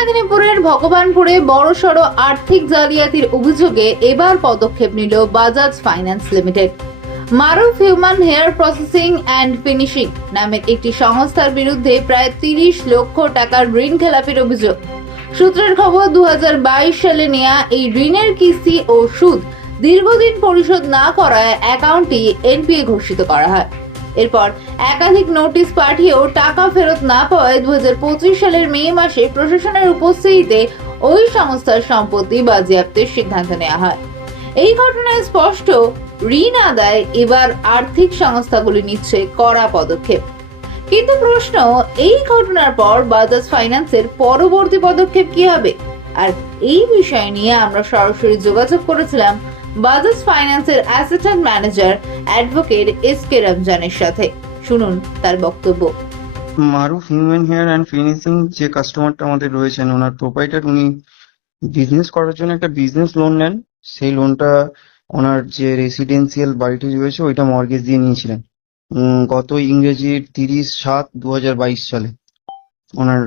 মেদিনীপুরের ভগবানপুরে বড়সড় আর্থিক জালিয়াতির অভিযোগে এবার পদক্ষেপ নিল Bajaj finance limited. Maruf human hair processing and finishing নামের একটি সংস্থার বিরুদ্ধে প্রায় 30 লক্ষ টাকার ঋণ খেলাপির অভিযোগ। সূত্রের খবর, 2022 সালে নেওয়া এই ঋণের কিস্তি ও সুদ দীর্ঘদিন পরিশোধ না করায় অ্যাকাউন্টটি এনপিএ ঘোষিত করা হয়। এরপর একাধিক নোটিশ পাঠিয়েও টাকা ফেরত না পাওয়ায় 2025 সালের মে মাসে প্রশাসনের উপস্থিতিতে ওই সংস্থার সম্পত্তি বাজেয়াপ্তের সিদ্ধান্ত নেওয়া হয়। এই ঘটনায় স্পষ্ট, ঋণ আদায় এবার আর্থিক সংস্থাগুলি নিচ্ছে কড়া পদক্ষেপ। কিন্তু প্রশ্ন, এই ঘটনার পর বাজাজ ফাইন্যান্সের পরবর্তী পদক্ষেপ কি হবে? আর এই বিষয় নিয়ে আমরা সরাসরি যোগাযোগ করেছিলাম বাজাজ ফাইন্যান্সের অ্যাসিস্ট্যান্ট ম্যানেজার অ্যাডভোকেট এস.কে রমজানের সাথে। শুনুন তার বক্তব্য। মারুফ হিউম্যান হেয়ার অ্যান্ড ফিনিশিং যে কাস্টমারটা আমাদের রয়েছেন, ওনার প্রোপাইটার, উনি বিজনেস করার জন্য একটা বিজনেস লোন নেন। সেই লোনটা ওনার যে রেসিডেন্সিয়াল বাড়িটি রয়েছে ওইটা মর্গেজ দিয়ে নিয়েছিলেন গত ইংরেজির 30/7/2022 সালে। ওনার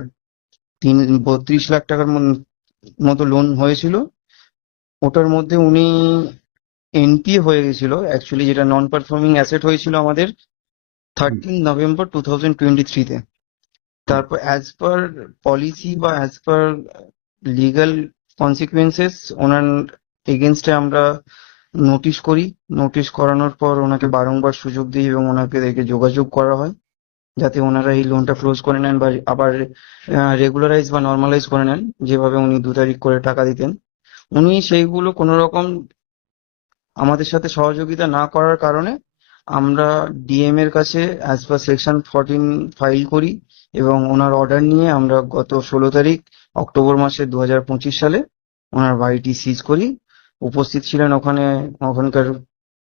32 লাখ টাকার মতো লোন হয়েছিল। ওটার মধ্যে উনি এনপিএ হয়ে গেছিল অ্যাকচুয়ালি, যেটা নন পারফর্মিং অ্যাসেট হয়েছিল আমাদের 13 নভেম্বর 2023-তে। তারপর অ্যাজ পার পলিসি বা অ্যাজ পার লিগাল কনসিকুয়েন্সেস ওনার এগেনস্টে আমরা নোটিশ করি। নোটিশ করানোর পর ওনাকে বারংবার সুযোগ দিই এবং ওনাকে দেখে যোগাযোগ করা হয় যাতে ওনারা এই লোনটা ক্লোজ করে নেন বা আবার রেগুলারাইজ বা নর্মালাইজ করে নেন, যেভাবে উনি 2 তারিখ করে টাকা দিতেন। উনি সেইগুলো কোনো রকম আমাদের সাথে সহযোগিতা না করার কারণে আমরা ডিএম এর কাছে অ্যাজ পার সেকশন 14 ফাইল করি এবং ওনার অর্ডার নিয়ে আমরা গত 16 তারিখ অক্টোবর মাসে 2025 সালে ওনার বাড়িটি সিজ করি। উপস্থিত ছিলেন ওখানকার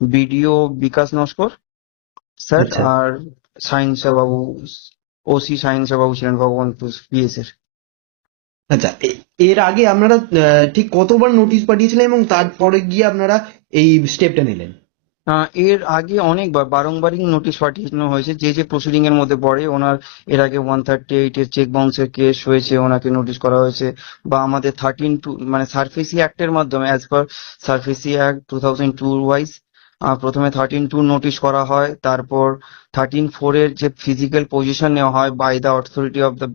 বিডিও বিকাশ নস্কর স্যার, আচ্ছা আর সাইন্সা বাবু, ওসি সাইন্সা বাবু ছিলেন ভগবানপুর পিএস এর। আচ্ছা এর আগে আপনারা ঠিক কতবার নোটিশ পাঠিয়েছিলেন এবং তারপরে গিয়ে আপনারা এই স্টেপটা নিলেন? এর আগে অনেকবার বারংবারই নোটিশ পাঠানো হয়েছে যে যে প্রসিডিং এর মধ্যে পড়ে। ওনার এর আগে 138 এর চেক বাউন্সের কেস হয়েছে, ওনাকে নোটিশ করা হয়েছে। বা আমাদের 13(2) মানে সারফেসি অ্যাক্টের মাধ্যমে অ্যাজ পার সারফেসি অ্যাক্ট 2002 ওয়াইজ প্রথমে 13(2) নোটিশ করা হয়। তারপর 13(4) এর যে ফিজিক্যাল পজিশন নেওয়া হয় by the authority of the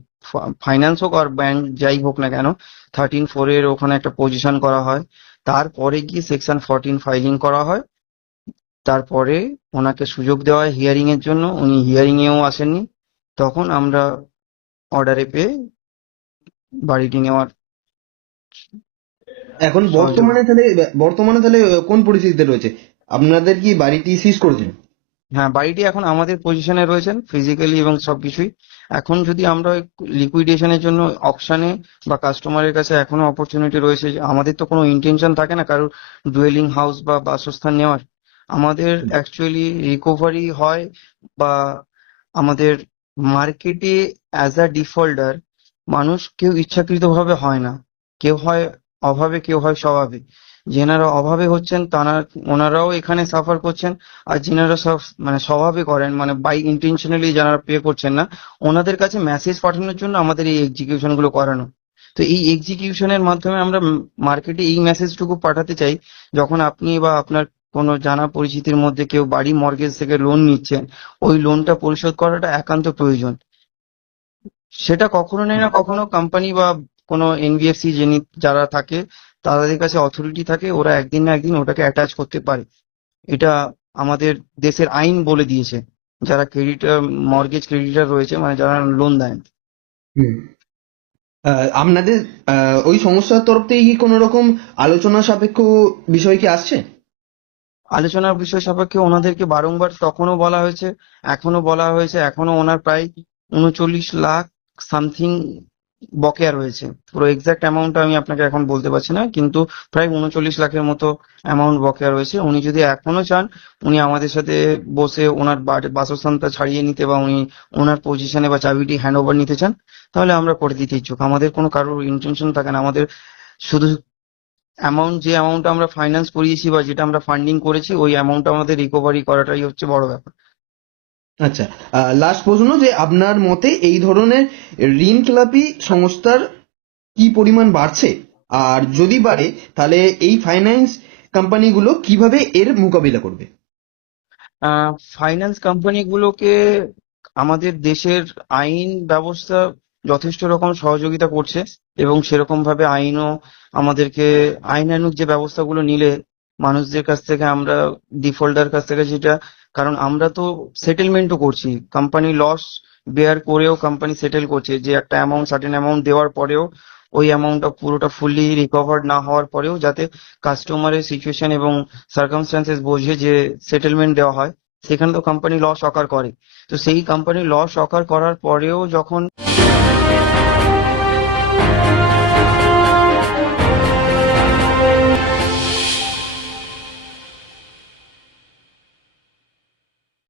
finance হোক আর ব্যাংক যাই হোক না কেন, 13(4) এর ওখানে একটা পজিশন করা হয়। তারপরে গিয়ে সেকশন 14 ফাইলিং করা হয়। তারপরে ওনাকে সুযোগ দেওয়া হয় হিয়ারিং এর জন্য, উনি হিয়ারিং এও আসেননি। তখন আমরা অর্ডারে পেয়ে বাড়িটি নেওয়ার এখন সহযোগ। বর্তমানে তাহলে কোন পরিস্থিতিতে রয়েছে? আপনাদের কি বাড়িটি সিজ করেছেন? হ্যাঁ, বাড়িটি এখন আমাদের পজিশনে রয়েছেন ফিজিক্যালি এবং সবকিছুই। এখন যদি আমরা লিকুইডেশনের জন্য অকশনে বা কাস্টমারের কাছে এখনো অপরচুনিটি রয়েছে, আমাদের তো কোনো ইন্টেনশন থাকে না কারোর ডুয়েলিং হাউস বা বাসস্থান নেওয়ার। আমাদের অ্যাকচুয়ালি রিকভারি হয় বা আমাদের মার্কেটে অ্যাজ আ ডিফল্টার মানুষ কেউ ইচ্ছাকৃতভাবে হয় না, কেউ হয় অভাবে, কেউ হয় স্বভাবে। যেনারা অভাবে হচ্ছেন ওনারাও এখানে সাফার করছেন, আর যেনারা সব মানে স্বভাবে করেন মানে বাই ইন্টেনশনালি যারা পে করছেন না, ওনাদের কাছে মেসেজ পাঠানোর জন্য আমাদের এই এক্সিকিউশন গুলো করানো। তো এই এক্সিকিউশনের মাধ্যমে আমরা মার্কেটে এই মেসেজটুকু পাঠাতে চাই, যখন আপনি বা আপনার কোনো জানা পরিচিতির মধ্যে কেউ বাড়ি মর্গেজ থেকে লোন নিচ্ছেন, ওই লোনটা পরিশোধ করাটা একান্ত প্রয়োজন। সেটা কখনো নেই না কখনো কোম্পানি বা কোনো এনবিএফসি যারা থাকে তাদের কাছে অথরিটি থাকে, ওরা একদিন না একদিন ওটাকে অ্যাটাচ করতে পারে। এটা আমাদের দেশের আইন বলে দিয়েছে। যারা ক্রেডিটার মর্গেজ ক্রেডিটার রয়েছে মানে যারা লোন দেন। হুম। আপনাদের ওই সংস্থার তরফ থেকে কি কোনো রকম আলোচনা সাপেক্ষ বিষয় কি আসছে? আলোচনার বিষয় সাপেক্ষে ওনাদেরকে বারংবার তখনও বলা হয়েছে, এখনো বলা হয়েছে, এখনো ওনার প্রায় 39 লাখ সামথিং বকেয়া রয়েছে। পুরো এক্সাক্ট অ্যামাউন্টটা আমি আপনাকে এখন বলতে পারছি না, কিন্তু প্রায় 39 লাখের মতো অ্যামাউন্ট বকেয়া রয়েছে। উনি যদি এখনো চান উনি আমাদের সাথে বসে ওনার বাসস্থানটা ছাড়িয়ে নিতে বা উনি ওনার পজিশনে বা চাবিটি হ্যান্ড ওভার নিতে চান, তাহলে আমরা করে দিতে ইচ্ছুক। আমাদের কোনো কারোর ইন্টেনশন থাকে না, আমাদের শুধু যে অ্যামাউন্ট আমরা ফাইন্যান্স করিয়েছি বা যেটা আমরা ফান্ডিং করেছি ওই অ্যামাউন্ট আমাদের রিকভারি করাটাই হচ্ছে বড় ব্যাপার। আচ্ছা, লাস্ট প্রশ্ন, যে আপনার মতে এই ধরনের ঋণ খেলাপি সংস্থার কি পরিমাণ বাড়ছে, আর যদি বাড়ে তাহলে এই ফাইন্যান্স কোম্পানিগুলো কিভাবে এর মোকাবিলা করবে? ফাইন্যান্স কোম্পানিগুলোকে আমাদের দেশের আইন ব্যবস্থা যথেষ্ট রকম সহযোগিতা করছে, এবং সেরকম ভাবে আইনও আমাদেরকে আইনানুগ যে ব্যবস্থাগুলো নিলে মানুষদের কাছ থেকে আমরা ডিফল্টার কাছ থেকে যেটা, কারণ আমরা তো সেটেলমেন্টও করছি, কোম্পানি লস বেয়ার করেও কোম্পানি সেটেল করছে, যে একটা অ্যামাউন্ট সার্টেন অ্যামাউন্ট দেওয়ার পরেও ওই অ্যামাউন্টটা পুরোটা ফুললি রিকভার্ড না হওয়ার পরেও যাতে কাস্টমারের সিচুয়েশন এবং সার্কামস্ট্যান্সেস বুঝে যে সেটেলমেন্ট দেওয়া হয়, সেখানে তো কোম্পানি লস অকার করে। তো সেই কোম্পানি লস অকার করার পরেও যখন